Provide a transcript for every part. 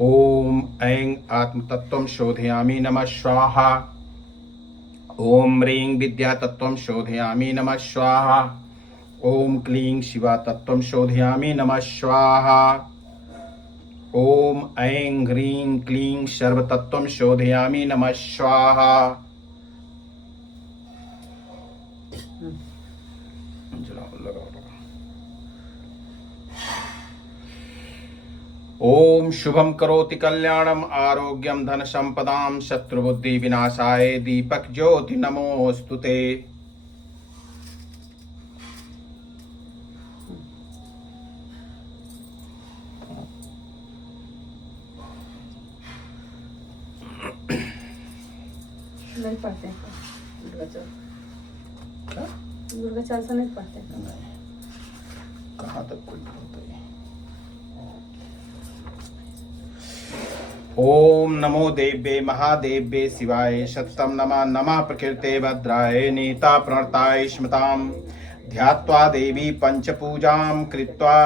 ओम ऐं आत्मतत्त्वं शोधयामि नमः स्वाहा। ओम ह्रीं विद्यातत्त्वं शोधयामि नमः स्वाहा। ओम क्लीं शिवातत्त्वं शोधयामि नमः स्वाहा। ओम ऐं ह्रीं क्लीं सर्वतत्त्वं शोधयामि नमः स्वाहा। ओम शुभम करोति कल्याणम आरोग्यम धन संपदाम शत्रुबुद्धि विनाशाय दीपक ज्योति नमोस्तुते। नहीं पढ़ते दुर्गा चालीसा नहीं पढ़ते। कहाँ तक कोई पढ़ता है? ओम नमो देव्ये महादेव्ये शिवाय शतम नमः नमः प्रकृते भद्राय नीता प्रणताय स्मताम ध्यात्वा देवी पंचपूजां कृत्वा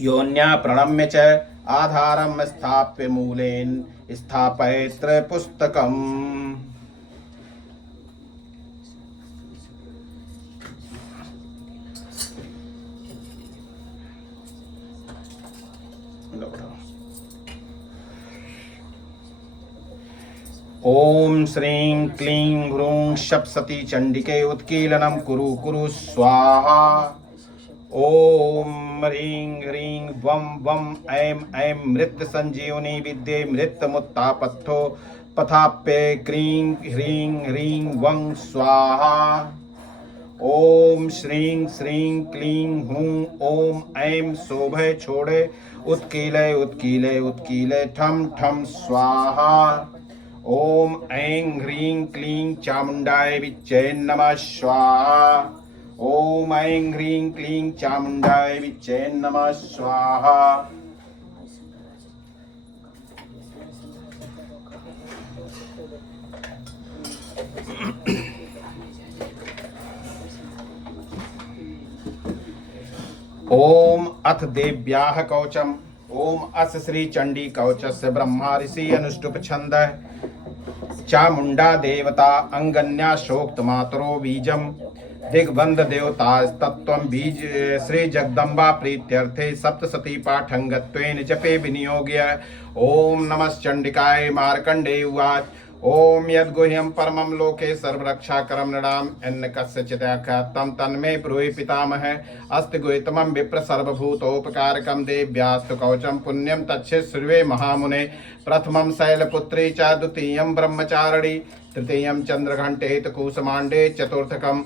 योन्या प्रणम्य च आधारं स्थाप्य मूलेन स्थापयत्र पुस्तकम्। ओम श्रीं क्लीं ह्रूं सप्तशती चंडिके उत्कीलनं कुरु कुरु स्वाहा। ओम ह्रीं ह्रीं वं वं ऐं ऐं मृत संजीवनी विद्ये मृत्युमुत्तापत्थो पथाप्ये क्रीं ह्रीं ह्रीं वं स्वाहा। ओम श्रीं श्रीं क्लीं हूं ओम ऐं शोभे छोड़े उत्कीले उत्कीले उत्कीले ठम ठम स्वाहा। ओम ऐं ह्रीं क्लीं चामुंडाय विच्चे नमः स्वाहा। ओम ऐं ह्रीं क्लीं चामुंडाय विच्चे नमः स्वाहा। ओम अथ देव्याः कवचम। ओम अस श्री चंडी कवचस्य ब्रह्मा ऋषि अनुष्टुप छंद चामुंडा देवता अंगन्या शोक्त मातरो बीजम दिग्बंध देवतास्तत्त्वं बीज श्री जगदम्बा प्रीत्यर्थे सप्तशती पाठंगत्वेन जपे विनियोग्य। ओम नमश्चंडिकाय मार्कंडेय उवाच। ओम यद्गुह्यं परमं लोके सर्वरक्षाकरं नृणाम् अन्य कस्यचिदाख्यातं तन्मे ब्रूहि पितामह अस्ति गुह्यतमं विप्र सर्वभूतोपकारकं देव्यास्तु कवचं पुण्यं तच्छ्रुण्वन्तु सर्वे महामुने। प्रथमं शैलपुत्री च द्वितीयं ब्रह्मचारिणी तृतीयं चन्द्रघण्टेत कूसमाण्डे चतुर्थकं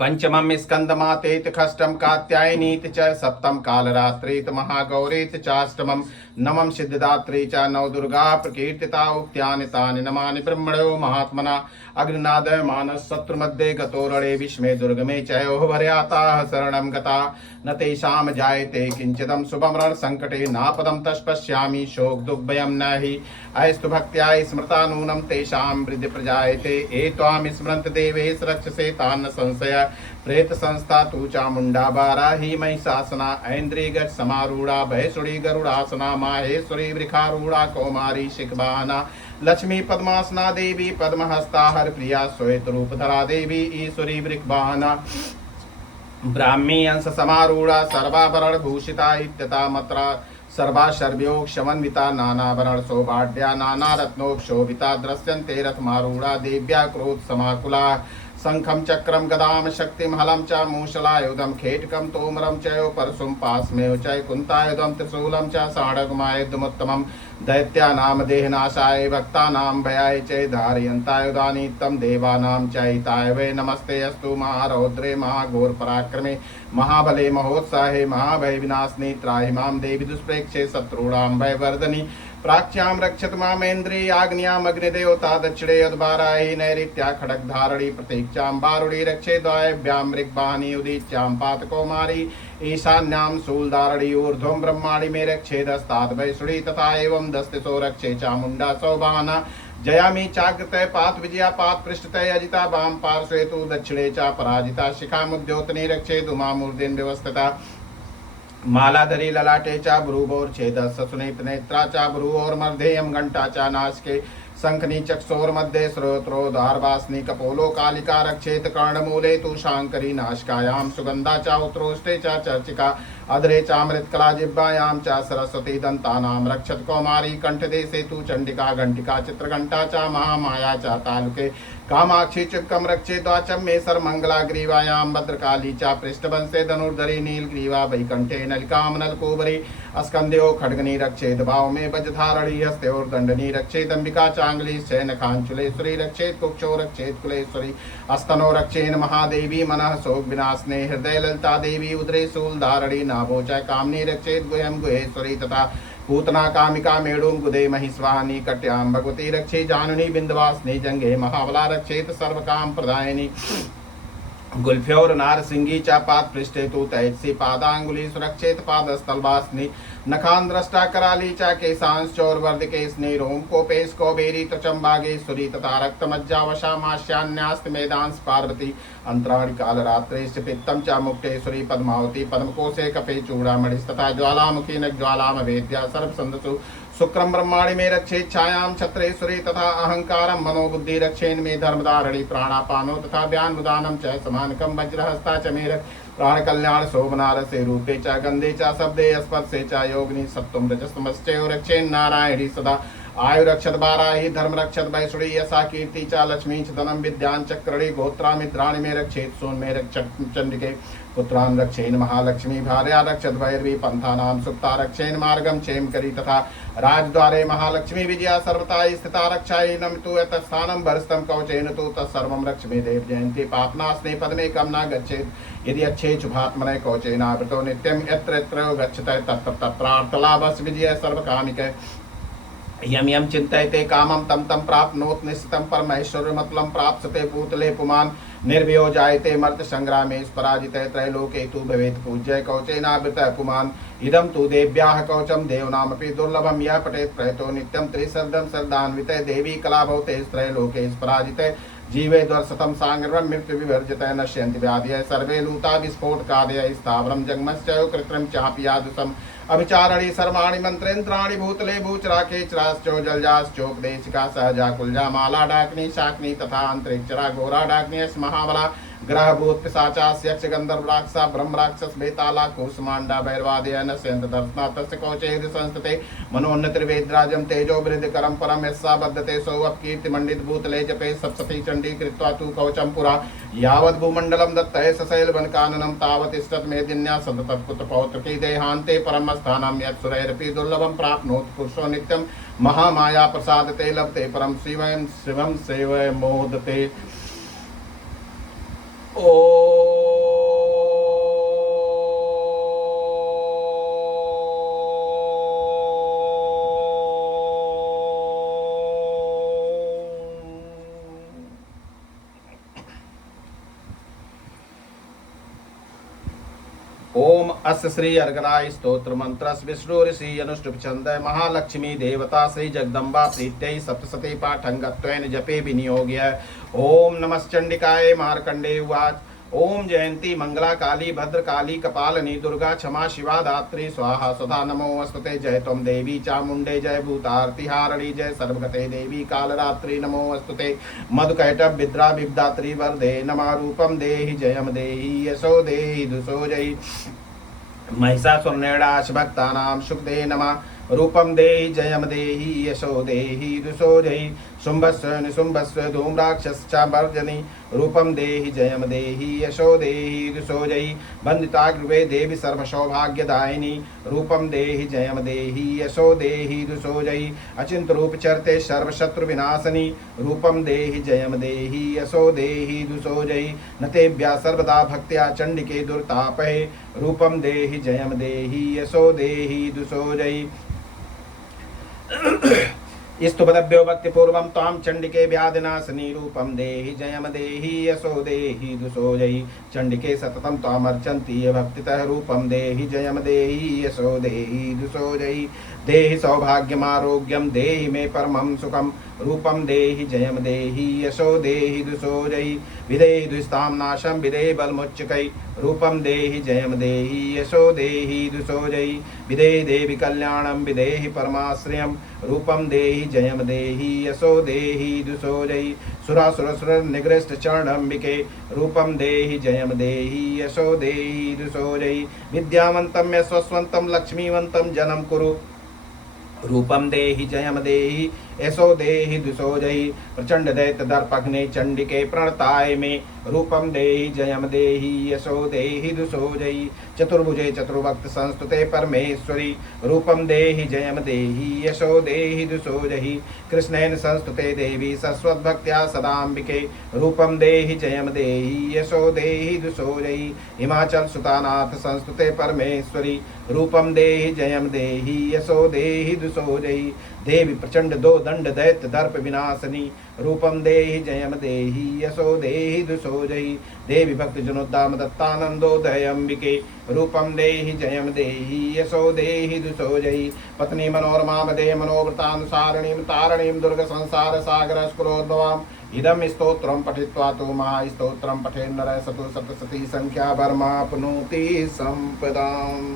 पंचमं स्कंदमातेत षष्ठं कात्यायनीति च सप्तम कालरात्रीत महागौरीत चाष्टमं नवम सिद्धिदात्री च नव दुर्गा प्रकीर्तिता उक्त्यानि तानि नमानि ब्रह्मणो महात्मना। अग्निनाद मानस शत्रुमध्ये गतो रणे विस्मे दुर्गमे चयोः भर्याताः शरणं गता न तेषां जायते किंचिदं शुभं रण संकटे नापदं तस्पश्यामि शोक दुःखभयं न हि अयस्तु भक्त्या स्मृता नूनं तेषां वृद्धि प्रजायते। एत्वां स्मरन्त देवेश रक्षसे तान्न संशय प्रेत संस्था तु चामुंडा बाराही महिषासना ऐन्द्रियगत समारूढ़ा भयसुरी गरुड़ासना माहेश्वरी वृखारूढ़ा कौमारी शिखवाहना लक्ष्मी पद्मासना देवी पद्महस्ता हरप्रिया श्वेत रूपधरा देवी ईश्वरी वृखवाहना ब्राह्मी अंश समारूढ़ा सर्वाभरण भूषिता इत्यता मत्रा सर्वा शर्व्योग समन्विता नानाभरण शोभाढ्या नाना रत्नोपशोभिता दृश्यन्ते रथमारूढ़ा देव्या क्रोध समाकुला शंखं चक्रं गदां शक्तिं हलं च मूषलायुधं खेटकं तोमरं च परशुं पास्मेव च कुन्तायुधं त्रिशूलं च साणगमायुधमुत्तमं दैत्यानां देहनाशाय भक्तानां भयाय च धारयन्तायुधानि तं देवानां च हिताय वै नमस्ते अस्तु महारौद्रे महाघोरपराक्रमे महाबले महोत्साहे महाभय विनाशिनी त्राहि मां देवी दुष्प्रेक्षे शत्रूणां भयवर्धनि प्राच्यां रक्षत मामेन्द्रिय आग्न्याम अग्निदेवता दक्षिणे यद्वाराहि नैऋत्या खड्गधारणी प्रतीक्षां बारुणी रक्षे द्वायभ्यां मृगवाहिनी उदीच्यां पातकौमारी ईशान्यां शूलधारणी ऊर्ध्वं ब्रह्माणि मे रक्षेदस्ताद् वैष्णी तथा एवं दस्तिसो रक्षे चामुण्डा सौभाना जयामि चाग्रतय पात विजया पात पृष्ठतय अजिता वाम पार्श्वे तु दक्षिणे च पराजिता शिखामुद्योतनी रक्षे धूमामूर्धेन व्यवस्थिता मालाधरी ललाटे च भ्रूभोर्छेदस्य सुनेत्रनेत्रा च भ्रूर्मध्येयं घण्टा च नासिके शंखनी चक्षोर्मध्ये श्रोत्रोदार्वास्नि कपोलो कालिका रक्षेत कर्णमूले तु शांकरी नाशकायां सुगंधा च उत्रोष्टे च चर्चिका अधरे चामृतकला जिह्वायां च सरस्वती दंतानां रक्षत कौमारी कंठदेशे तु चंडिका घंटिका चित्रघंटा च महामाया च तालुके कामाक्षी चिक्कम रक्षेत वाचम मे सर्वमंगला ग्रीवायां भद्रकाली च पृष्ठवंशे धनुर्धरी नीलग्रीवा वैकंठे नलिकां नलकूबरी अस्कंद्यो खड्गनी रक्षेत भाव में वज्रधारणी हस्त्योर्दंडनी रक्षेत अंबिका चांगली शयनखांचुलेश्वरी रक्षेत कुक्षो रक्षेत कुलेश्वरी अस्तनो रक्षेन महादेवी मनः शोक विनाशने हृदय ललिता देवी उदरे शूल धारणी नाभो च कामनी रक्षेत गुह्यं गुहेश्वरी तथा पूतना कामिका मेड़ुं गुदे महिस्वाहानी कट्यां भगवती रक्षे जाननी बिंदवासनी जंगे महाबला रक्षेत सर्वकाम प्रदायिनी गुल्फ्योर नारसिंगी च पाद पृष्ठे तु तैत्सी पादांगुली सुरक्षेत पादस्थलवासनी नखान द्रष्टा कराली च केशांश्चोर्वर्धिके स्नेरोम कोपेश कौबेरी त्वचंबागेश्वरी तथा रक्तमज्जावशामाश्यान्यास्त मेदांस पार्वती अंतराणि कालरात्रेश्च पित्तम च मुक्तेश्वरी पद्मावती पद्मकोशे कपे चूड़ामणि तथा ज्वालामुखी न ज्वालामवेद्या सर्वसंदसु शुक्रम ब्रह्माणि में रक्षेत छायां छत्रेश्वरी तथा अहंकारं मनोबुद्धि रक्षेन में धर्मधारणी प्राणापानो तथा व्यान्मुदानं च समानकं वज्रहस्ता च मे प्राण कल्याण शोभनारसे रूपे च गंधे च शब्दे स्पर्शे च योगिनी सत्वं रजस्तमश्चैव रक्षेन नारायणी सदा आयु रक्षत बाराही धर्म रक्षत वैष्णी यशा कीर्ति च लक्ष्मी च धनम विद्यां चक्रणी गोत्रा मित्राणि में रक्षेत सोन में रक्षत चंडिके पुत्रान् रक्षेन महालक्ष्मी भार्या रक्षत भैरवी पंथानां सुप्ता रक्षेन मार्गम क्षेम करी तथा राजद्वारे महालक्ष्मी विजया सर्वता स्थिता रक्षायै नमितु यतस्थानं भरस्तं कवचेन तु तत्सर्वं रक्ष्मी देव जयन्ती पापनाशने पद्मे कं न गच्छेत् यदि अच्छे शुभात्मने कवचेनावृतो नित्यं यत्र यत्र गच्छते तत्र तत्रार्थलाभस्य विजय सर्वकामिके यम यम चिंतयते कामं तम तम प्राप्नोत निश्चितं परमैश्वर्यमतलं प्राप्स्यते भूतले पुमान् निर्भयो जायते मर्त संग्रामे पराजिते त्रैलोके तु भवेत् पूज्य कवचेनावृतः पुमान् इदं तु देव्याः कवचं देवनामपि दुर्लभं यः पठेत् प्रयतो नित्यं त्रिशर्धं श्रद्धान्विते देवी कला भवते त्रैलोके पराजिते जीवे द्वर्शतं सांग्रवं मृत्यु विवर्जितः नश्यन्ति व्याधयः सर्वे लूता विस्फोटकादयः स्थावरं जगमश्चैव कृत्रिं चापि यादृशम् अभिचारणी सर्वाणि मंत्रेन्द्राणि भूतले भूचराके चराश्चो जलजाश्चोपदेशिका सहजा कुलजा माला डाकिनी शाकिनी तथा अंतरिक्षरा घोरा डाकिनी महाबला ग्रह भूत पिशाचास यक्ष गंधर्व राक्षसा ब्रह्म राक्षस बेताला कूष्मांडा भैरवादय नश्यन्त दर्शना तस्य कवचेद संस्थिते मनोन्नतिर्वेद्राजं तेजो वृद्धि करम परम यस्सा बद्धते सो अपकीर्ति मंडित भूतले जपे सप्तति चंडी कृत्वा तु कवचं पुरा यावत् भूमंडलं दत्तये सशैल वनकाननं तावत् तिष्ठत् मेदिन्या सततं पुत्रपौत्रकी देहान्ते परम स्थानं यत् सुरैरपि दुर्लभं प्राप्नोति पुरुषो नित्यं महामाया प्रसादते लभते परम शिवं शिवं सेवय मोदते ओ ओम अस्य श्री अर्गनाय स्तोत्र मंत्रस् विष्णु ऋषि अनुष्टुप छंद महालक्ष्मी देवता श्री जगदम्बा प्रीत्यै सप्तशती पाठंगत्वेन जपे विनियोग्य ओम नमश्चंडिकाय मार्कंडे उवाच ओम जयंती मंगला काली भद्रकाली कपालिनी दुर्गा क्षमा शिवा धात्री स्वाहा सदा नमो अस्तुते जय त्वं देवी चामुंडे जय भूतार्तिहारिणी जय सर्वगते देवी कालरात्रि नमो अस्तुते मधुकैटभ विद्रा बिब्दात्री वरदे नमः रूपम देहि जयम देहि यशो देहि दुसो जयि महिषासुरनेडाश भक्तानां शुभदे नमः रूपम देहि जयम देहि यशो देहि दुसो जयि शुंभस्व निशुंभस्व धूम्राक्षश्च वर्जनी रूपम देहि जयम देहि यशो देहि दुसो जयि वंदिताग्रवे देवी सर्वसौभाग्यदायिनी रूपम देहि जयम देहि यशो देहि दुसो जयि अचिंत रूप चरते सर्वशत्रु विनाशनी रूपम देहि जयम देहि यशो देहि दुसो जयि नतेभ्यः सर्वदा भक्त्या चंडिके दुर्तापहे रूपम देहि जयम देहि यशो देहि दुसो जयि स्तुपदभ्यो भक्तिपूर्वं त्वां चंडिके व्याधिनाशिनी रूपं देहि जयम देहि यशो देहि दुसो जयि चंडिके सततं त्वामर्चन्ति ये भक्तितः रूपं देहि जयम देहि यशो देहि दुसो जयि देहि सौभाग्यमारोग्यं देहि मे परमं सुखं रूपं देहि जयं देहि यशो देहि दुषो जयि विदेहि दुष्टां नाशं विदेहि बलमुच्चकै रूपं देहि जयं देहि यशो देहि दुषो जयि विदेहि देवि कल्याणं विदेहि परमाश्रयं रूपं देहि जयं देहि यशो देहि दुषो जयि सुरासुरसुर निगृष्ट चरणंबिके रूपं देहि जयं देहि यशो देहि दुषो जयि विद्यावन्तं यशस्वन्तं लक्ष्मीवन्तं जनं कुरु रूपं देहि जयं देहि यशो देहि दुषो जयि प्रचंड दैत्य दर्पघ्ने चंडिके प्रणताय मे रूपं देहि जयं देहि यशो देहि दुषो जयि चतुर्भुजे चतुर्भक्त संस्तुते परमेश्वरी रूपं देहि जयं देहि यशो देहि दुषो जयि कृष्णेन संस्तुते देवी सस्वद्भक्त्या सदाम्बिके रूपं देहि जयं देहि यशो देहि दुषो जयि हिमाचल सुतानाथ संस्तुते परमेश्वरी रूपं देहि जयं देहि यशो देहि दुषो जयि देवी प्रचंड दो दंड दैत्य दर्प विनाशनी रूपं देहि जयं देहि यशो देहि दुषो जयि देवी भक्त जनोद्दाम दत्तानंदोदयंबिके रूपं देहि जयं देहि यशो देहि दुषो जयि पत्नी मनोरमा मदे मनोव्रतानुसारिणीं तारिणीं दुर्ग संसार सागर स्कुलोद्भवाम् इदं स्तोत्रं पठित्वा तु महास्तोत्रं पठेन्नरः सतु सप्तशती संख्या वर्माप्नोति सम्पदाम्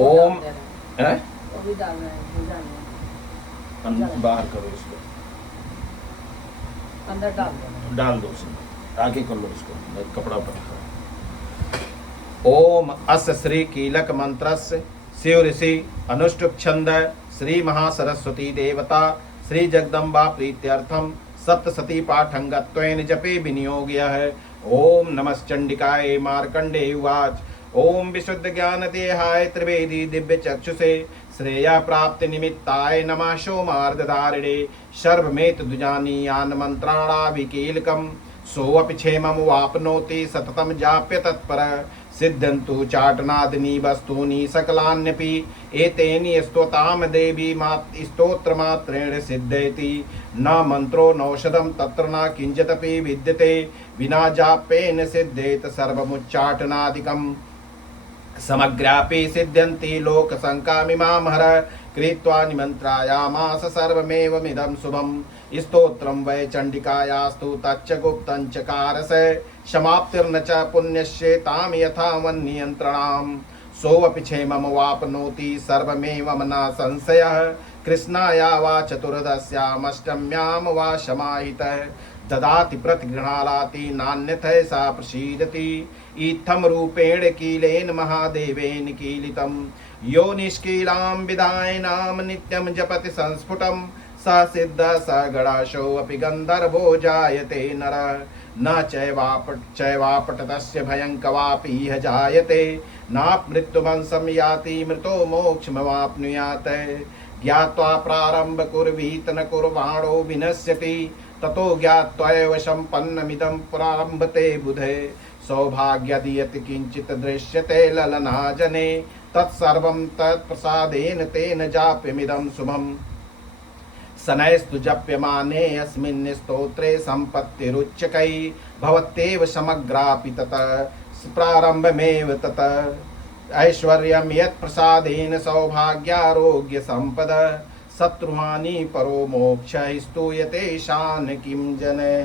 ओम है वो भी डाल रहे हैं, वो डाल रहे हैं। बाहर करो इसको अंदर डाल दो। डाल दो उसमें आगे कर लो इसको कपड़ा पर ओम अस श्री कीलक मंत्रस्य शिव ऋषि अनुष्टुप छंद श्री महासरस्वती देवता श्री जगदम्बा प्रीत्यर्थम सप्तशती पाठंगत्वेन जपे विनियोग्यः ओम नमश्चंडिकाय मार्कंडे उवाच ओम विशुद्ध ज्ञान देहाय त्रिवेदी दिव्य चक्षुषे श्रेया प्राप्ति निमित्ताय नमः सोमार्धधारिणे सर्वमेत दुजानीयान मंत्राणाभिकीलकम् सोऽपि क्षेमं वाप्नोति सततं जाप्य तत्पर सिद्धन्तु चाटनादिनी वस्तूनि सकलान्यपि एतेन स्तोताम देवी स्तोत्रमात्रेण सिद्धयति न मन्त्रो नौषधं तत्र न किञ्चिदपि विद्यते विना जाप्येन सिद्धेत सर्वमुच्चाटनादिकम् समग्रापि सिद्ध्यन्ति लोकशङ्कामिमां हर कृत्वा निमन्त्रायामास सर्वमेवमिदं शुभम् स्तोत्रं वै चण्डिकायास्तु तच्च गुप्तं चकारस समाप्तिर्न च पुण्यस्येतां यथा वन्नियन्त्रणाम् सोऽपि क्षेमं वाप्नोति सर्वमेवं न संशयः कृष्णाया वा चतुर्दश्यामष्टम्यां वा समाहितः ददाति प्रतिगृह्णालाति नान्यथैषा प्रसीदति इत्थं रूपेण कीलेन महादेवेन कीलितं यो निष्कीलां विधायनां नित्यं जपति संस्फुटं स सिद्ध स गणाशोऽपि गन्धर्वो जायते नरः न चैवापटतस्य भयं कवापि इह जायते नापमृत्युवंशं याति मृतो मोक्षमवाप्नुयात् ज्ञात्वा प्रारम्भ कुर्वीत न कुर्वाणो विनश्यति ततो ज्ञात्वैव सम्पन्नमिदं प्रारम्भते बुधे सौभाग्यदि यत् किञ्चित् दृश्यते ललना जने तत्सर्वं तत्प्रसादेन तेन जाप्यमिदं शुभम् शनैस्तु जप्यमाने अस्मिन् स्तोत्रे सम्पत्तिरुच्यकै भवत्येव समग्रापि ततः प्रारम्भमेव ततः ऐश्वर्यं यत्प्रसादेन सौभाग्यारोग्य सम्पद शत्रुहानि परो मोक्षः स्तूयते शान किं जने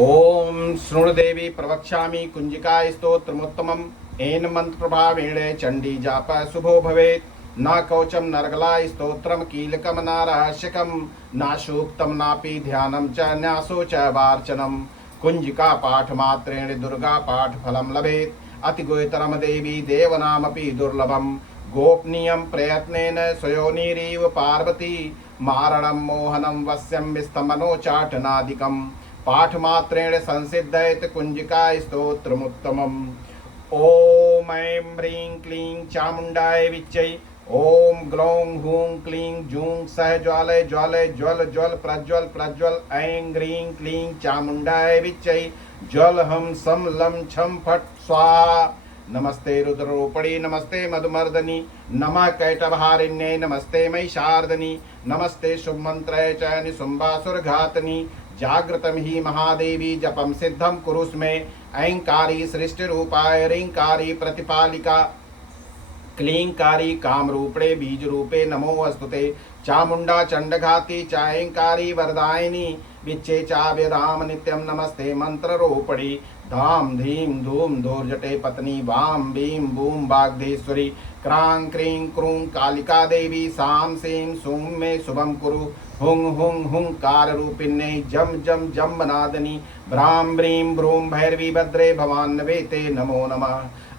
ओम शृणुदेवी प्रवक्ष्यामि कुंजिका स्तोत्रमुत्तमम् एन मंत्र प्रभावेण चंडी जाप शुभो भवेत् न कवचम नर्गला स्तोत्रम कीलकम न रहस्यकम न सूक्तम नापि ध्यानं च न्यासो च वार्चनम कुंजिका पाठ मात्रेण दुर्गा पाठ फलं लभेत् अति गुह्यतरम देवी देवनामपि दुर्लभम गोपनीयं प्रयत्नेन स्वयोनिरीव पार्वती मारणं मोहनं वश्यं विस्तमनोचाटनादिकं पाठमात्रेण संसिद्धयत् कुञ्जिका स्तोत्रमुत्तमम्। ॐ ऐं ह्रीं क्लीं चामुण्डाय विच्चै ओम ग्लौं हूं क्लीं जूं सह ज्वालय ज्वालय ज्वल ज्वल प्रज्वल प्रज्वल ऐं ग्रीं क्लीं चामुण्डाय विच्चै ज्वल हम सम लं छम फट स्वाहा। नमस्ते रुद्ररूपिणी नमस्ते मधुमर्दनी नमः कैटभारिण्यै नमस्ते महिषार्दनी नमस्ते शुभमन्त्रय च निशुम्भासुरघातनी जागृतं हि महादेवी जपं सिद्धं कुरुस्मे ऐंकारी सृष्टिरूपाय ह्रींकारी प्रतिपालिका क्लींकारी कामरूपणे बीजरूपे नमो अस्तुते चामुण्डा चण्डघाती चायंकारी वरदायिनी विच्चे चाव्यधाम नित्यं नमस्ते मंत्ररूपिणी धाम धीम धूम धूर्जटे पत्नी वाम भीम बूम वाग्धेश्वरी क्रां क्रीं क्रूं कालिका देवी सां सीं सूं मे शुभं कुरु हुं हुं हुंकार रूपिण्यै जम जम जम्बनादिनी भ्रां ब्रीं ब्रूं भैरवी भद्रे भवान्नवे ते नमो नमः।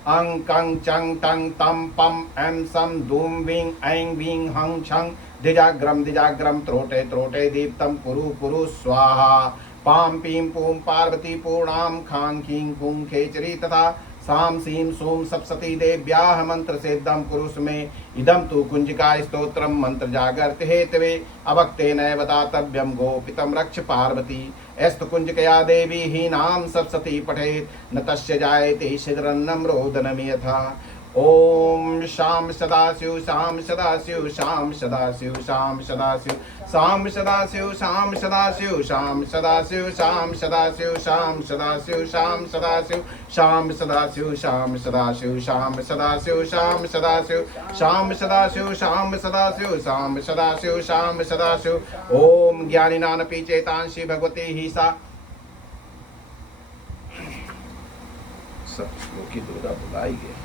अं कं चं टं तं पं ऐं सं धूं वीं ऐं वीं हं छं दिजाग्रम त्रोटे त्रोटे दीप्तं कुरु कुरु स्वाहा। पां पीं पूं पार्वती पूर्णां खां खीं खूं खेचरी तथा सां सीं सूं सप्तशती देव्याः मंत्र सिद्धं कुरुस्मे इदं तु कुंजिका स्तोत्रं मंत्र जागर्ति हेतवे अवक्ते नैव दातव्यं गोपितं रक्ष पार्वती एस्त कुंजिकया देवी हीनां सप्तशती पठेत् न तस्य जायते शिद्रन्नं रोदनं यथा। ओम शाम सदाशिव शाम सदाशिव शाम सदाशिव शाम सदाशिव शाम सदाशिव शाम सदाशिव शाम सदाशिव शाम सदाशिव शाम सदाशिव शाम सदाशिव शाम सदाशिव शाम सदाशिव शाम सदाशिव शाम सदाशिव शाम सदाशिव शाम सदाशिव शाम सदाशिव शाम सदाशिव। ओम ज्ञानिनानपि चेतांसि भगवती ही सा सब श्लोक की दुर्गा बुलाई गई।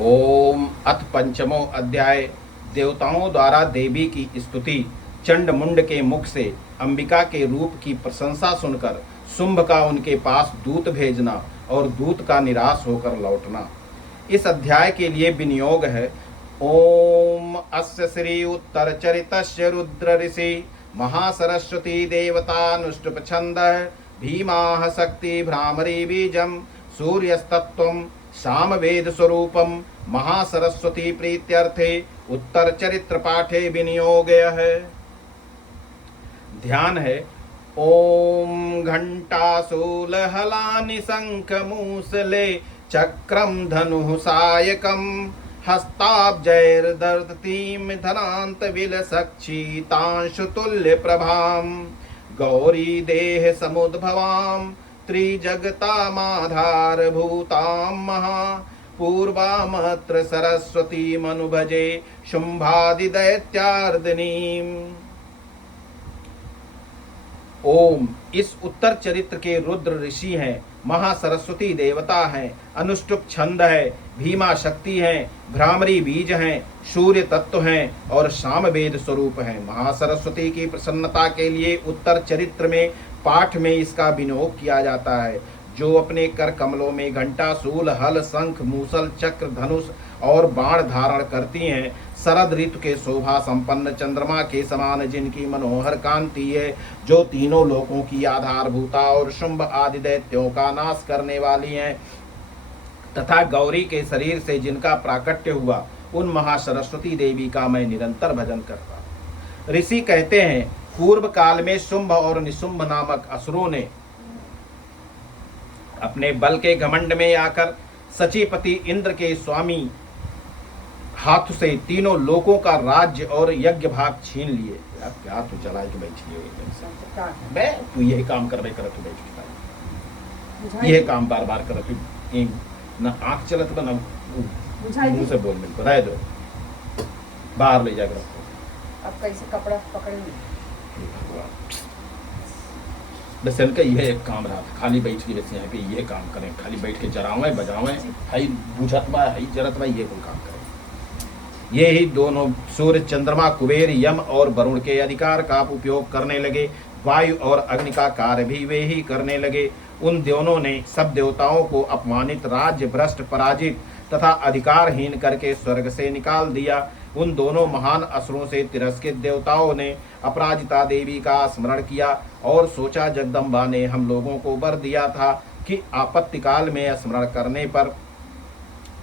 ओम अथ पंचमो अध्याय देवताओं द्वारा देवी की स्तुति। चंड मुंड के मुख से अंबिका के रूप की प्रशंसा सुनकर शुंभ का उनके पास दूत भेजना और दूत का निराश होकर लौटना। इस अध्याय के लिए विनियोग है ओम अस्य श्री उत्तर चरितस्य रुद्र ऋषि महासरस्वती देवतानुष्टुप छंद भीमा शक्ति भ्रामरी बीजम सूर्यस्तत्वम सामवेद स्वरूपम महासरस्वती प्रीत्यर्थे उत्तर चरित्र पाठे विनियोग है। ध्यान है ओम घंटासूल हलानि शंख मूसले चक्रम धनु सायकम हस्ताब्जैर्दर्दतीम धनांत विलसक्षितांशुतुल्य प्रभाम गौरी देह समुद्भवाम त्रिजगतामाधार भूतां महा पूर्वामत्र सरस्वती मनुभजे शुंभादि दैत्यार्दिनीम। ओम इस उत्तर चरित्र के रुद्र ऋषि हैं, महासरस्वती देवता हैं, अनुष्टुप छंद है, भीमा शक्ति है, भ्रामरी बीज हैं, सूर्य तत्व हैं और सामवेद स्वरूप हैं। महासरस्वती की प्रसन्नता के लिए उत्तर चरित्र में पाठ में इसका विनियोग किया जाता है। जो अपने कर कमलों में घंटा सूल हल शंख मूसल चक्र धनुष और बाण धारण करती हैं, शरद ऋतु के शोभा संपन्न चंद्रमा के समान जिनकी मनोहर कांति है, जो तीनों लोकों की आधारभूता और शुंभ आदि दैत्यों का नाश करने वाली हैं, तथा गौरी के शरीर से जिनका प्राकट्य हुआ, उन महासरस्वती देवी का मैं निरंतर भजन करता हूँ। ऋषि कहते हैं पूर्व काल में शुंभ और निशुंभ नामक असुरों ने अपने बल के घमंड में आकर सचीपति इंद्र के स्वामी हाथ से तीनों लोकों का राज्य और यज्ञ भाग छीन लिए। क्या तू चला के बैठी मैं तू यही काम करबे करत बैठ यही काम बार बार करत न आंख चलत बना बुझाई मुंह दी। से बोल मिल रह दो, बाहर ले जाकर रखो। अब कैसे कपड़ा पकड़ेंगे? हे भगवान, बस इनका ये एक काम रहा था, खाली बैठ के बस यहाँ पे ये काम करें, खाली बैठ के जरावें बजावें, हई बुझत बा हई जरत बा, ये कोई काम करें। ये ही दोनों सूर्य चंद्रमा कुबेर यम और वरुण के अधिकार का उपयोग करने लगे। वायु और अग्नि का कार्य भी वे ही करने लगे। उन दोनों ने सब देवताओं को अपमानित, राज्य भ्रष्ट, पराजित तथा अधिकारहीन करके स्वर्ग से निकाल दिया। उन दोनों महान असुरों से तिरस्कृत देवताओं ने अपराजिता देवी का स्मरण किया और सोचा, जगदम्बा ने हम लोगों को वर दिया था कि आपत्ति काल में स्मरण करने पर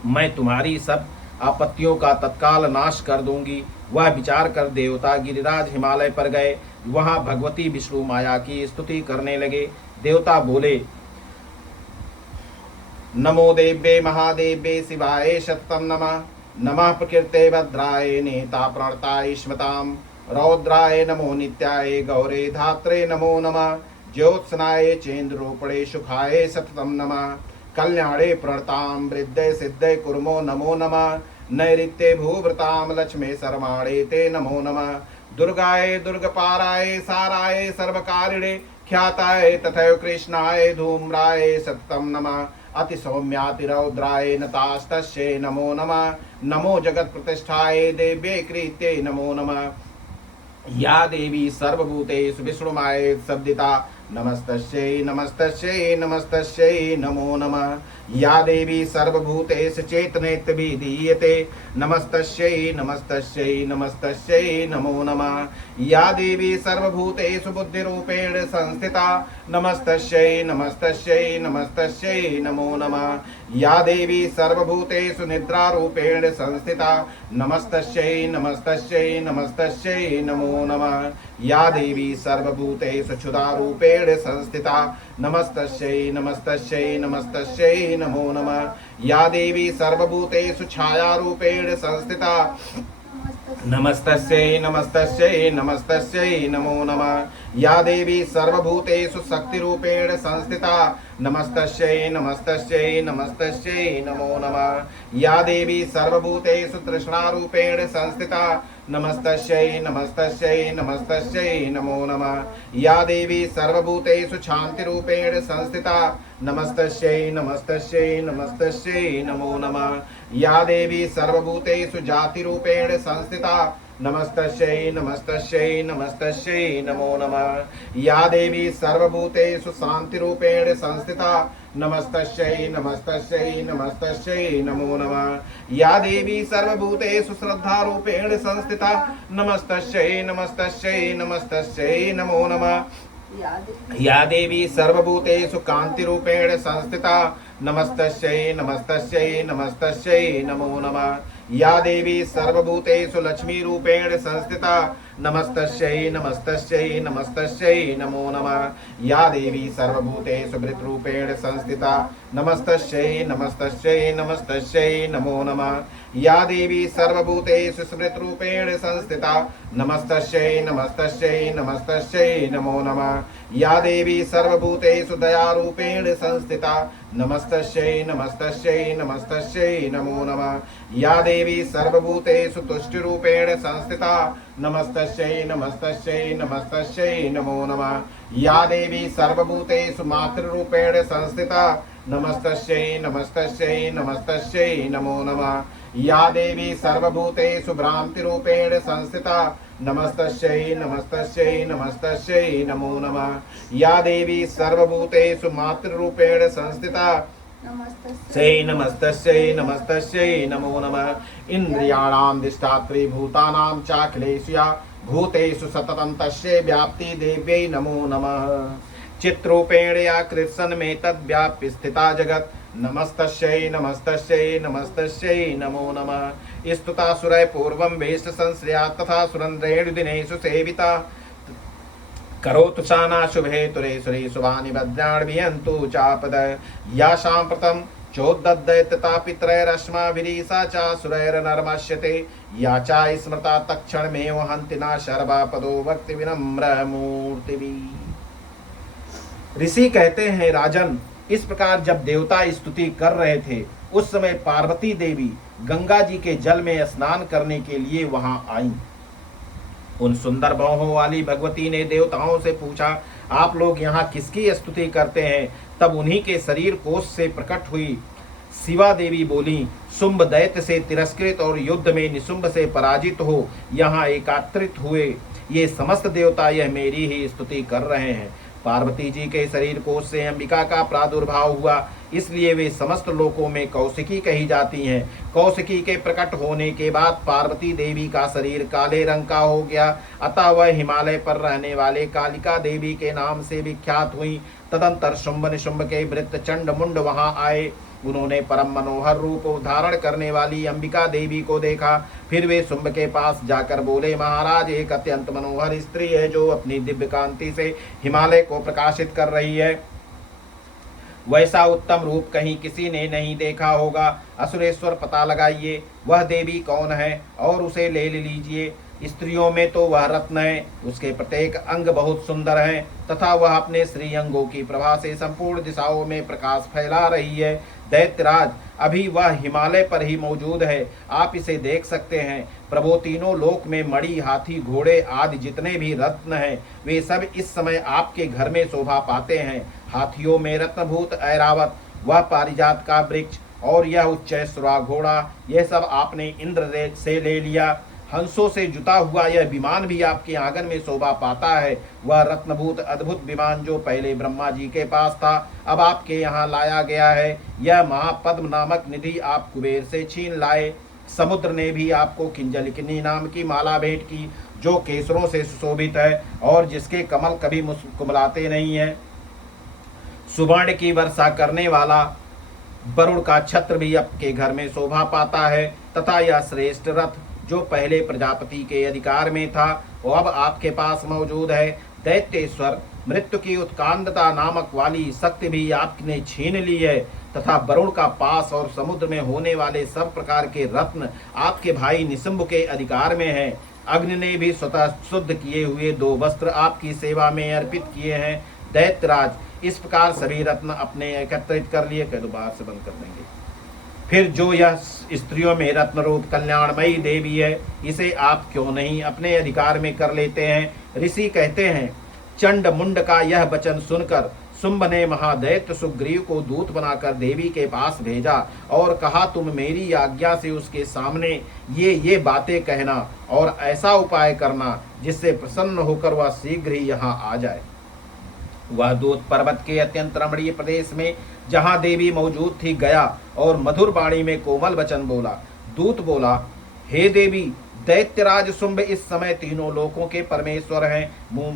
मैं तुम्हारी सब आपत्तियों का तत्काल नाश कर दूंगी। वह विचार कर देवता गिरिराज हिमालय पर गए। वहां भगवती विष्णु माया की स्तुति करने लगे। देवता बोले, नमो देव्ये महादेव्ये शिवाय शततम नमः। नमः प्रकृते भद्राय नेता प्रणताय स्मताम। रौद्राय नमो नित्याय गौरे धात्रे नमो नमः। ज्योत्सनाय चेन्द्रोपणे सुखाय सततम नमः। कल्याणे प्रणताम वृद्धे सिद्धे कुर्मो नमो नमः। नैऋत्ये भूभृताम लक्ष्मे सर्वाणे ते नमो नमः। दुर्गाय दुर्गपाराय साराय सर्वकारिणे ख्याताय तथैव कृष्णाय धूम्राय सततम नमः। अति सौम्यातिरौद्राय नतास्तस्यै नमो नमः। नमो जगत प्रतिष्ठाय देव्ये कृत्यै नमो नमः। या देवी सर्वभूतेषु विष्णुमाये शब्दिता नमस्तस्यै नमस्तस्यै नमस्तस्यै नमो नमः। या देवी सर्वभूतेषु चेतनेत्विधीयते नमस्तस्यै नमस्तस्यै नमस्तस्यै नमो नमः। या देवी सर्वभूतेषु बुद्धिरूपेण संस्थिता नमस्तस्यै नमस्तस्यै नमस्तस्यै नमो नमः। या देवी सर्वभूतेषु निद्रारूपेण संस्थिता नमस्तस्यै नमस्तस्यै नमस्तस्यै नमो नमः। या देवी सर्वभूतेषु क्षुधारूपेण संस्थिता नमस्तस्यै नमस्तस्यै नमस्तस्यै नमो नमः। या देवी सर्वभूतेषु छायारूपेण संस्थिता नमस्तस्यै नमस्तस्यै नमस्तस्यै नमो नमः। या देवी सर्वभूतेषु शक्तिरूपेण संस्थिता नमस्तस्यै नमस्तस्यै नमस्तस्यै नमो नमः। या देवी सर्वभूतेषु तृष्णारूपेण संस्थिता नमस्तस्यै नमस्तस्यै नमस्तस्यै नमो नमः। या देवी सर्वभूतेषु शान्तिरूपेण संस्थिता नमस्तस्यै नमस्तस्यै नमस्तस्यै नमो नमः। या देवी सर्वभूतेषु जातिरूपेण संस्थिता नमस्तस्यै नमस्तस्यै नमस्तस्यै नमो नमः। या देवी सर्वभूतेषु शान्तिरूपेण संस्थिता नमस्तस्यै नमस्तस्यै नमस्तस्यै नमो नमः। या देवी सर्वभूतेषु श्रद्धारूपेण संस्थिता नमस्तस्यै नमस्तस्यै नमस्तस्यै नमो नमः। या देवी सर्वभूतेषु कान्तिरूपेण संस्थिता नमस्तस्यै नमस्तस्यै नमस्तस्यै नमो नमः। या देवी सर्वभूतेषु लक्ष्मीरूपेण संस्थिता नमस्तस्यै नमस्तस्यै नमस्तस्यै नमो नमः। या देवी सर्वभूतेषु वृत्रूपेण संस्थिता नमस्तस्यै नमस्तस्यै नमस्तस्यै नमो नमः। या देवी सर्वभूतेषु स्मृतरूपेण संस्थिता नमस्तस्यै नमस्तस्यै नमस्तस्यै नमो नमः। या देवी सर्वभूतेषु दयारूपेण संस्थिता नमस्तस्यै नमस्तस्यै नमस्तस्यै नमो नमः। या देवी सर्वभूतेषु तुष्टिरूपेण संस्थिता नमस्तस्यै नमस्तस्यै नमस्तस्यै नमो नमः। या देवी सर्वभूतेषु मातृरूपेण संस्थिता नमस्तस्यै नमस्तस्यै नमस्तस्यै नमो नमः। या देवी सर्वभूतेषु भ्रान्तिरूपेण संस्थिता नमस्तस्यै नमस्तस्यै नमस्तस्यै नमो नमः। या देवी सर्वभूतेषु मातृरूपेण संस्थिता नमस्तस्यै नमस्तस्यै नमस्तस्यै नमो नमः। इन्द्रियाणां दिष्टात्री भूतानां चाखिलेषु या भूतेषु सततं तस्यै व्याप्ति देव्यै नमो नमः। चित्रूपेण या कृत्सन्मे तद्व्याप्य स्थिता जगत् नमस्तस्यै नमस्तस्यै नमस्तस्यै नमो नमः। स्तुता सुरय पूर्वं वेश संश्रया तथा सुरन्द्रेणु दिनेषु सेविता करोतु शाना शुभे तुरे सुरे शुभानि भद्राणि विहन्तु चापद। या साम्प्रतं चोद्दत्तता पितरैरश्माभिरीसा च सुरैर्नर्मश्यते। या च स्मृता तत्क्षणमेव हन्ति न शर्वापदो भक्ति विनम्र मूर्तिवि। ऋषि कहते हैं, राजन, इस प्रकार जब देवता स्तुति कर रहे थे उस समय पार्वती देवी गंगा जी के जल में स्नान करने के लिए वहां आईं। उन सुंदर बाहों वाली भगवती ने देवताओं से पूछा, आप लोग यहाँ किसकी स्तुति करते हैं? तब उन्हीं के शरीर कोश से प्रकट हुई शिवा देवी बोली, शुंभ दैत्य से तिरस्कृत और युद्ध में निशुंभ से पराजित हो यहाँ एकत्रित हुए ये समस्त देवता यह मेरी ही स्तुति कर रहे हैं। पार्वती जी के शरीर कोश से अंबिका का प्रादुर्भाव हुआ, इसलिए वे समस्त लोकों में कौशिकी कही जाती हैं। कौशिकी के प्रकट होने के बाद पार्वती देवी का शरीर काले रंग का हो गया, अतः वह हिमालय पर रहने वाले कालिका देवी के नाम से विख्यात हुई। तदंतर शुंभ निशुंभ के वृत्त चंड मुंड वहां आए। उन्होंने परम मनोहर रूप धारण करने वाली अंबिका देवी को देखा। फिर वे शुंभ के पास जाकर बोले, महाराज, एक अत्यंत मनोहर स्त्री है जो अपनी दिव्य कांति से हिमालय को प्रकाशित कर रही है। वैसा उत्तम रूप कहीं किसी ने नहीं देखा होगा। असुरेश्वर, पता लगाइए वह देवी कौन है और उसे ले लीजिए। स्त्रियों में तो वह रत्न है, उसके प्रत्येक अंग बहुत सुंदर हैं तथा वह अपने श्री अंगों की प्रभा से संपूर्ण दिशाओं में प्रकाश फैला रही है। दैत्यराज, अभी वह हिमालय पर ही मौजूद है, आप इसे देख सकते हैं। प्रभु, तीनों लोक में मणि, हाथी, घोड़े आदि जितने भी रत्न हैं वे सब इस समय आपके घर में शोभा पाते हैं। हाथियों में रत्नभूत ऐरावत, वह पारिजात का वृक्ष और यह उच्चैश्रवा घोड़ा, यह सब आपने इंद्र से ले लिया। हंसों से जुता हुआ यह विमान भी आपके आंगन में शोभा पाता है। वह रत्नभूत अद्भुत विमान जो पहले ब्रह्मा जी के पास था, अब आपके यहाँ लाया गया है। यह महापद्म नामक निधि आप कुबेर से छीन लाए। समुद्र ने भी आपको किंजलिकिनी नाम की माला भेंट की, जो केसरों से सुशोभित है और जिसके कमल कभी कुमलाते नहीं है। सुवर्ण की वर्षा करने वाला वरुण का छत्र भी आपके घर में शोभा पाता है तथा यह श्रेष्ठ रथ जो पहले प्रजापति के अधिकार में था वो अब आपके पास मौजूद है। दैत्येश्वर, मृत्यु की उत्कांडता नामक वाली शक्ति भी आपने छीन ली है तथा वरुण का पास और समुद्र में होने वाले सब प्रकार के रत्न आपके भाई निशुंभ के अधिकार में है। अग्नि ने भी स्वतः शुद्ध किए हुए 2 वस्त्र आपकी सेवा में अर्पित किए हैं। दैत्यराज, इस प्रकार सभी रत्न अपने एकत्रित कर लिए। कह दो, बाहर से बंद कर देंगे। फिर जो यह स्त्रियों में रत्न रूप कल्याणमयी देवी है, इसे आप क्यों नहीं अपने अधिकार में कर लेते हैं? ऋषि कहते हैं, चंड मुंड का यह वचन सुनकर शुंभ ने महादैत्य सुग्रीव को दूत बनाकर देवी के पास भेजा और कहा, तुम मेरी आज्ञा से उसके सामने ये बातें कहना और ऐसा उपाय करना जिससे प्रसन्न होकर वह शीघ्र ही यहाँ आ जाए। वह दूत पर्वत के अत्यंत रमणीय प्रदेश में जहां देवी मौजूद थी गया और मधुर वाणी में कोमल वचन बोला। दूत बोला, हे देवी, दैत्यराज शुंभ इस समय तीनों लोकों के परमेश्वर हैं।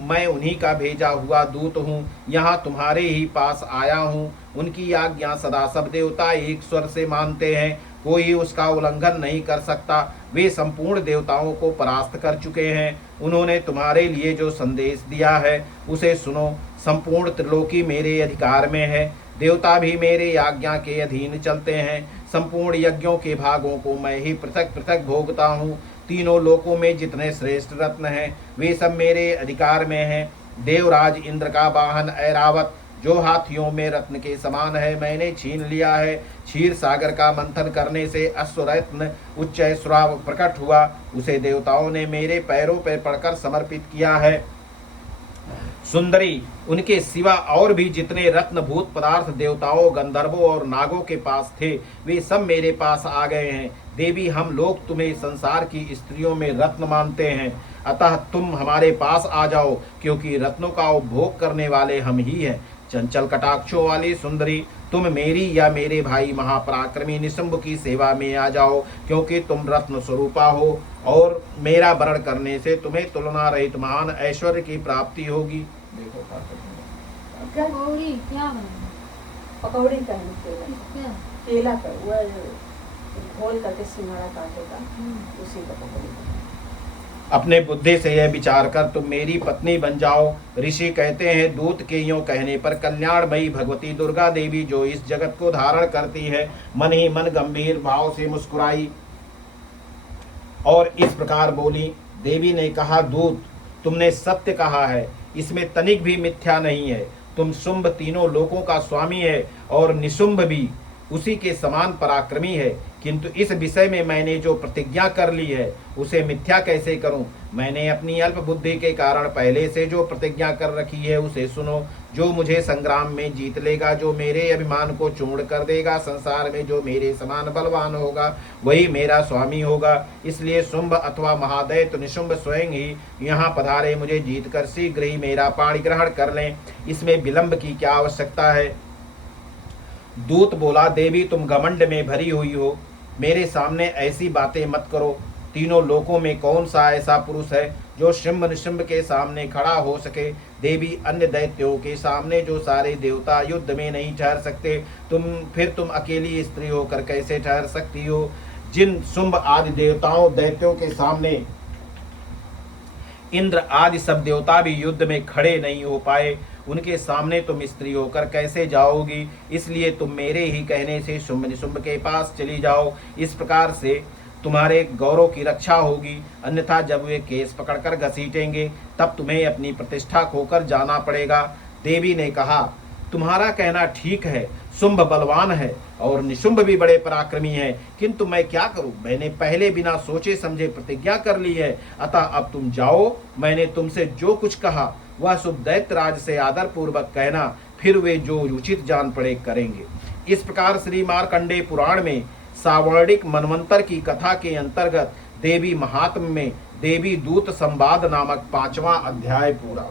मैं उन्हीं का भेजा हुआ दूत हूँ, यहाँ तुम्हारे ही पास आया हूँ। उनकी आज्ञा सदा सब देवता एक स्वर से मानते हैं, कोई उसका उल्लंघन नहीं कर सकता। वे संपूर्ण देवताओं को परास्त कर चुके हैं। उन्होंने तुम्हारे लिए जो संदेश दिया है उसे सुनो। संपूर्ण त्रिलोकी मेरे अधिकार में है, देवता भी मेरे आज्ञा के अधीन चलते हैं। संपूर्ण यज्ञों के भागों को मैं ही पृथक पृथक भोगता हूँ। तीनों लोकों में जितने श्रेष्ठ रत्न हैं वे सब मेरे अधिकार में हैं। देवराज इंद्र का वाहन ऐरावत जो हाथियों में रत्न के समान है मैंने छीन लिया है। क्षीर सागर का मंथन करने से अश्वरत्न उच्चैश्रव प्रकट हुआ, उसे देवताओं ने मेरे पैरों पर पड़कर समर्पित किया है। सुंदरी, उनके सिवा और भी जितने रत्नभूत पदार्थ देवताओं, गंधर्वों और नागों के पास थे वे सब मेरे पास आ गए हैं। देवी, हम लोग तुम्हें संसार की स्त्रियों में रत्न मानते हैं, अतः तुम हमारे पास आ जाओ, क्योंकि रत्नों का उपभोग करने वाले हम ही हैं। चंचल कटाक्षों वाली सुंदरी, तुम मेरी या मेरे भाई महापराक्रमी निशुंभ की सेवा में आ जाओ, क्योंकि तुम रत्न स्वरूपा हो और मेरा वरण करने से तुम्हें तुलना रहित महान ऐश्वर्य की प्राप्ति होगी। देखो पकौड़ी क्या बना? पकौड़ी का है, केला का वह घोल करके सिंघाड़ा काटेगा, उसी का पकौड़ी। अपने बुद्धि से यह विचार कर तुम मेरी पत्नी बन जाओ। ऋषि कहते हैं, दूत के यों कहने पर कल्याणमयी भगवती दुर्गा देवी जो इस जगत को धारण करती है मन ही मन गंभीर भाव से मुस्कुराई और इस प्रकार बोली। देवी ने कहा, दूत, तुमने सत्य कहा है, इसमें तनिक भी मिथ्या नहीं है। तुम शुंभ तीनों लोकों का स्वामी है और निशुंभ भी उसी के समान पराक्रमी है, किंतु इस विषय में मैंने जो प्रतिज्ञा कर ली है उसे मिथ्या कैसे करूं? मैंने अपनी अल्प बुद्धि के कारण पहले से जो प्रतिज्ञा कर रखी है उसे सुनो। जो मुझे संग्राम में जीत लेगा, जो मेरे अभिमान को चूर्ण कर देगा, संसार में जो मेरे समान बलवान होगा वही मेरा स्वामी होगा। इसलिए शुंभ अथवा महादैत्य निशुंभ स्वयं ही यहाँ पधारे, मुझे जीत कर शीघ्र ही मेरा पाणी ग्रहण कर लें। इसमें विलंब की क्या आवश्यकता है? दूत बोला, देवी तुम घमंड में भरी हुई हो, मेरे सामने ऐसी बातें मत करो। तीनों लोकों में कौन सा ऐसा पुरुष है जो शुंभ निशुंभ के सामने खड़ा हो सके? देवी अन्य दैत्यों के सामने जो सारे देवता युद्ध में नहीं ठहर सकते, तुम अकेली स्त्री होकर कैसे ठहर सकती हो? जिन शुंभ आदि देवताओं दैत्यों के सामने इंद्र आदि सब देवता भी युद्ध में खड़े नहीं हो पाए, उनके सामने तुम स्त्री होकर कैसे जाओगी? इसलिए तुम मेरे ही कहने से शुंभ निशुंभ के पास चली जाओ। इस प्रकार से तुम्हारे गौरव की रक्षा होगी, अन्यथा जब वे केस पकड़कर घसीटेंगे तब तुम्हें अपनी प्रतिष्ठा खोकर जाना पड़ेगा। देवी ने कहा, तुम्हारा कहना ठीक है, शुंभ बलवान है और निशुंभ भी बड़े पराक्रमी हैं, किंतु मैं क्या करूं? मैंने पहले बिना सोचे समझे प्रतिज्ञा कर ली है, अतः अब तुम जाओ। मैंने तुमसे जो कुछ कहा वह शुभ दैत्यराज से आदर पूर्वक कहना, फिर वे जो उचित जान पड़े करेंगे। इस प्रकार श्री मार्कंडेय पुराण में सावर्णिक मनवंतर की कथा के अंतर्गत देवी महात्म्य में देवी दूत संवाद नामक 5वां अध्याय पूरा।